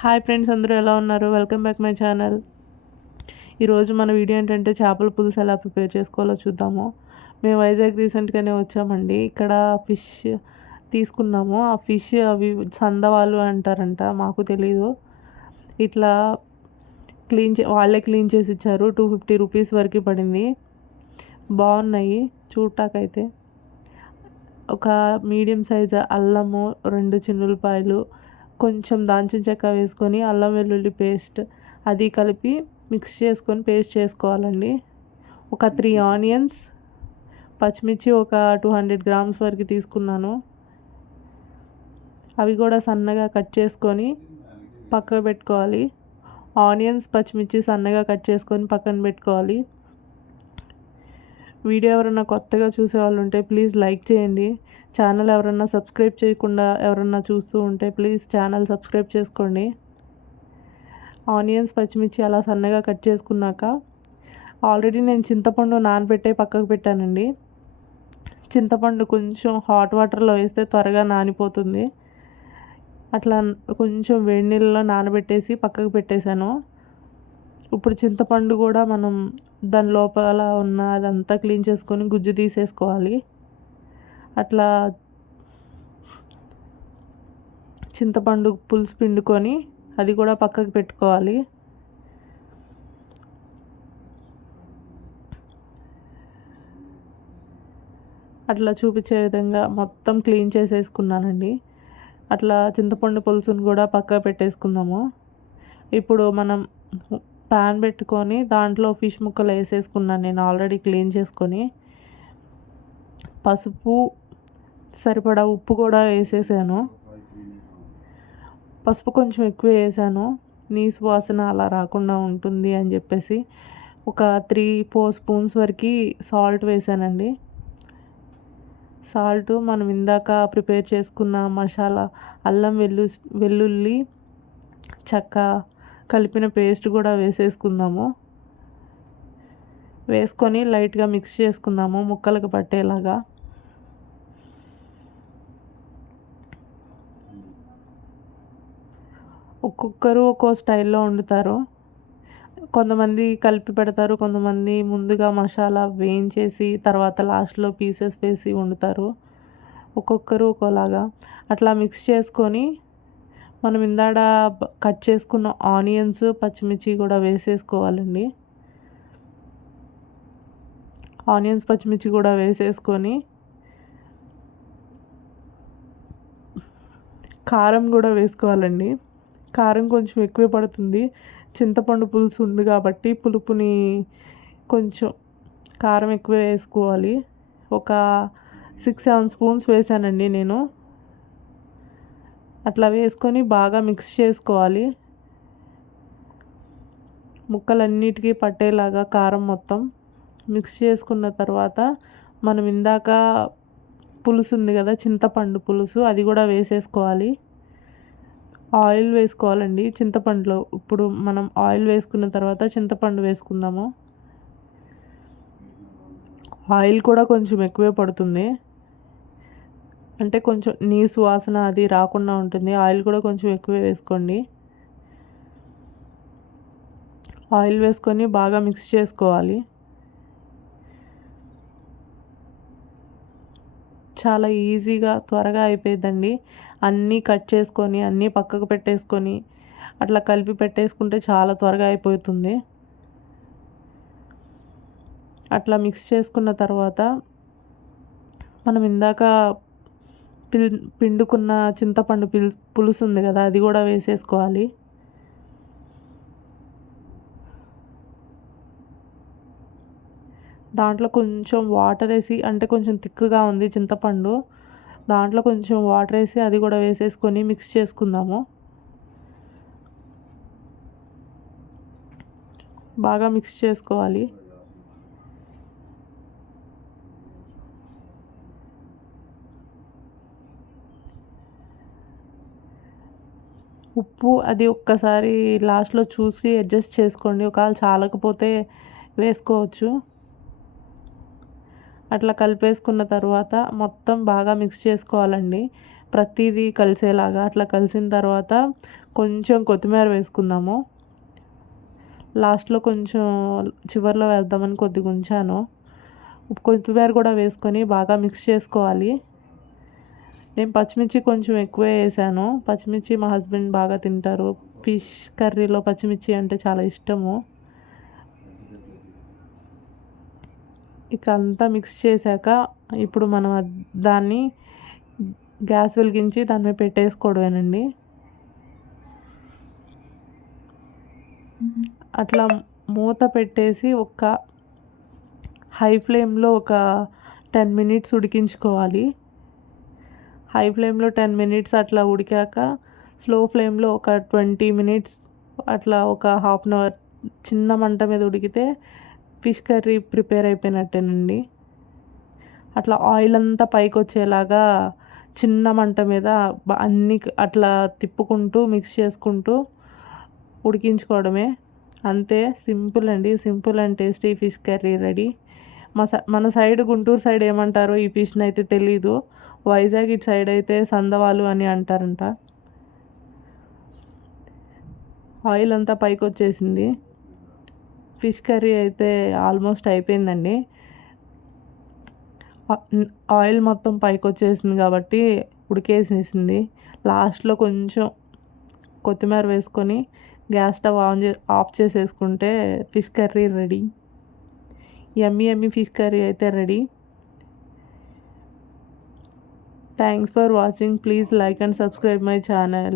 Hi friends, అందరూ ఎలా ఉన్నారు? Welcome back my channel. ఈరోజు మన వీడియో ఏంటంటే చేపల పులుసు ఎలా ప్రిపేర్ చేసుకోవాలో చూద్దాము. మేము వైజాగ్ రీసెంట్గానే వచ్చామండి. ఇక్కడ ఫిష్ తీసుకున్నాము. ఆ ఫిష్ అవి సందవాలు అంటారంట, మాకు తెలీదు. ఇట్లా వాళ్ళే క్లీన్ చేసి ఇచ్చారు. 250 రూపీస్ వరకు పడింది. బాగున్నాయి చూడటాకైతే. ఒక మీడియం సైజు అల్లము, 2 చిన్నులపాయలు, కొంచెం దాల్చిన చెక్క వేసుకొని అల్లం వెల్లుల్లి పేస్ట్ అది కలిపి మిక్స్ చేసుకొని పేస్ట్ చేసుకోవాలండి. ఒక 3 ఆనియన్స్, పచ్చిమిర్చి ఒక 200 గ్రామ్స్ వరకు తీసుకున్నాను. అవి కూడా సన్నగా కట్ చేసుకొని పక్కకు పెట్టుకోవాలి. ఆనియన్స్, పచ్చిమిర్చి సన్నగా కట్ చేసుకొని పక్కన పెట్టుకోవాలి. వీడియో ఎవరన్నా కొత్తగా చూసేవాళ్ళు ఉంటే ప్లీజ్ లైక్ చేయండి. ఛానల్ ఎవరన్నా సబ్స్క్రైబ్ చేయకుండా ఎవరన్నా చూస్తూ ఉంటే ప్లీజ్ ఛానల్ సబ్స్క్రైబ్ చేసుకోండి. ఆనియన్స్, పచ్చిమిర్చి అలా సన్నగా కట్ చేసుకున్నాక ఆల్రెడీ నేను చింతపండు నానబెట్టే పక్కకు పెట్టానండి. చింతపండు కొంచెం హాట్ వాటర్లో వేస్తే త్వరగా నానిపోతుంది. అట్లా కొంచెం వేడి నీళ్ళలో నానబెట్టేసి పక్కకు పెట్టేశాను. ఇప్పుడు చింతపండు కూడా మనం దాని లోపల ఉన్న అదంతా క్లీన్ చేసుకొని గుజ్జు తీసేసుకోవాలి. అట్లా చింతపండు పులుసు పిండుకొని అది కూడా పక్కకు పెట్టుకోవాలి. అట్లా చూపించే విధంగా మొత్తం క్లీన్ చేసేసుకున్నానండి. అట్లా చింతపండు పులుసును కూడా పక్కకు పెట్టేసుకుందాము. ఇప్పుడు మనం ప్యాన్ పెట్టుకొని దాంట్లో ఫిష్ ముక్కలు వేసేసుకున్నాను నేను ఆల్రెడీ క్లీన్ చేసుకొని. పసుపు, సరిపడా ఉప్పు కూడా వేసేసాను. పసుపు కొంచెం ఎక్కువ వేసాను, నీసు వాసన అలా రాకుండా ఉంటుంది అని చెప్పేసి. ఒక 3-4 స్పూన్స్ వరకు సాల్ట్ వేసానండి. సాల్ట్ మనం ఇందాక ప్రిపేర్ చేసుకున్న మసాలా, అల్లం వెల్లుల్లి చెక్క కలిపిన పేస్ట్ కూడా వేసేసుకుందాము. వేసుకొని లైట్గా మిక్స్ చేసుకుందాము ముక్కలకు పట్టేలాగా. ఒక్కొక్కరు ఒక్కో స్టైల్లో వండుతారు. కొంతమంది కలిపి పెడతారు, కొంతమంది ముందుగా మసాలా వేయించేసి తర్వాత లాస్ట్లో పీసెస్ వేసి వండుతారు. ఒక్కొక్కరు ఒక్కోలాగా. అట్లా మిక్స్ చేసుకొని మనం ఇందాడ కట్ చేసుకున్న ఆనియన్స్, పచ్చిమిర్చి కూడా వేసేసుకోవాలండి. ఆనియన్స్, పచ్చిమిర్చి కూడా వేసేసుకొని కారం కూడా వేసుకోవాలండి. కారం కొంచెం ఎక్కువే పడుతుంది, చింతపండు పులుసు ఉంది కాబట్టి పులుపుని కొంచెం కారం ఎక్కువ వేసుకోవాలి. ఒక 6-7 స్పూన్స్ వేసానండి నేను. అట్లా వేసుకొని బాగా మిక్స్ చేసుకోవాలి ముక్కలన్నిటికీ పట్టేలాగా కారం మొత్తం. మిక్స్ చేసుకున్న తర్వాత మనం ఇందాక పులుసు ఉంది కదా, చింతపండు పులుసు, అది కూడా వేసేసుకోవాలి. ఆయిల్ వేసుకోవాలండి చింతపండులో. ఇప్పుడు మనం ఆయిల్ వేసుకున్న తర్వాత చింతపండు వేసుకుందాము. ఆయిల్ కూడా కొంచెం ఎక్కువే పడుతుంది, అంటే కొంచెం నీసు వాసన అది రాకుండా ఉంటుంది. ఆయిల్ కూడా కొంచెం ఎక్కువే వేసుకోండి. ఆయిల్ వేసుకొని బాగా మిక్స్ చేసుకోవాలి. చాలా ఈజీగా త్వరగా అయిపోయిందండి. అన్నీ కట్ చేసుకొని అన్నీ పక్కకు పెట్టేసుకొని అట్లా కలిపి పెట్టేసుకుంటే చాలా త్వరగా అయిపోతుంది. అట్లా మిక్స్ చేసుకున్న తర్వాత మనం ఇందాక పిండుకున్న చింతపండు పులుసు ఉంది కదా, అది కూడా వేసేసుకోవాలి. దాంట్లో కొంచెం వాటర్ వేసి, అంటే కొంచెం థిక్గా ఉంది చింతపండు, దాంట్లో కొంచెం వాటర్ వేసి అది కూడా వేసేసుకొని మిక్స్ చేసుకుందాము. బాగా మిక్స్ చేసుకోవాలి. ఉప్పు అది ఒక్కసారి లాస్ట్లో చూసి అడ్జస్ట్ చేసుకోండి, ఒకవేళ చాలకపోతే వేసుకోవచ్చు. అట్లా కలిపేసుకున్న తర్వాత మొత్తం బాగా మిక్స్ చేసుకోవాలండి. ప్రతిదీ కలిసేలాగా. అట్లా కలిసిన తర్వాత కొంచెం కొత్తిమీర వేసుకుందాము. లాస్ట్లో కొంచెం చివర్లో వేద్దామని కొద్దిగా ఉంచాను. కొత్తిమీర కూడా వేసుకొని బాగా మిక్స్ చేసుకోవాలి. నేను పచ్చిమిర్చి కొంచెం ఎక్కువే వేసాను. పచ్చిమిర్చి మా హస్బెండ్ బాగా తింటారు. ఫిష్ కర్రీలో పచ్చిమిర్చి అంటే చాలా ఇష్టము. ఇక అంతా మిక్స్ చేశాక ఇప్పుడు మనం దాన్ని గ్యాస్ వెలిగించి దాని మీద పెట్టేసుకోవడమేనండి. అట్లా మూత పెట్టేసి హై ఫ్లేమ్లో ఒక 10 మినిట్స్ ఉడికించుకోవాలి. హై ఫ్లేమ్లో 10 మినిట్స్ అట్లా ఉడికాక స్లో ఫ్లేమ్లో ఒక 20 మినిట్స్ అట్లా ఒక హాఫ్ అన్ అవర్ చిన్న మంట మీద ఉడికితే ఫిష్ కర్రీ ప్రిపేర్ అయిపోయినట్టేనండి. అట్లా ఆయిల్ అంతా పైకి వచ్చేలాగా చిన్న మంట మీద అన్నీ అట్లా తిప్పుకుంటూ మిక్స్ చేసుకుంటూ ఉడికించుకోవడమే. అంతే, సింపుల్ అండి. Simple and tasty fish curry ready. మన సైడ్ గుంటూరు సైడ్ ఏమంటారో ఈ ఫిష్ని అయితే తెలీదు. వైజాగ్ ఇటు సైడ్ అయితే సందవాలు అని అంటారంట. ఆయిల్ అంతా పైకి వచ్చేసింది. ఫిష్ కర్రీ అయితే ఆల్మోస్ట్ అయిపోయిందండి. ఆయిల్ మొత్తం పైకి వచ్చేసింది కాబట్టి ఉడికేసేసింది. లాస్ట్లో కొంచెం కొత్తిమీర వేసుకొని గ్యాస్ స్టవ్ ఆఫ్ చేసేసుకుంటే ఫిష్ కర్రీ రెడీ. యమ్మీ ఫిష్ కర్రీ అయితే ready. Thanks for watching. Please like and subscribe my channel.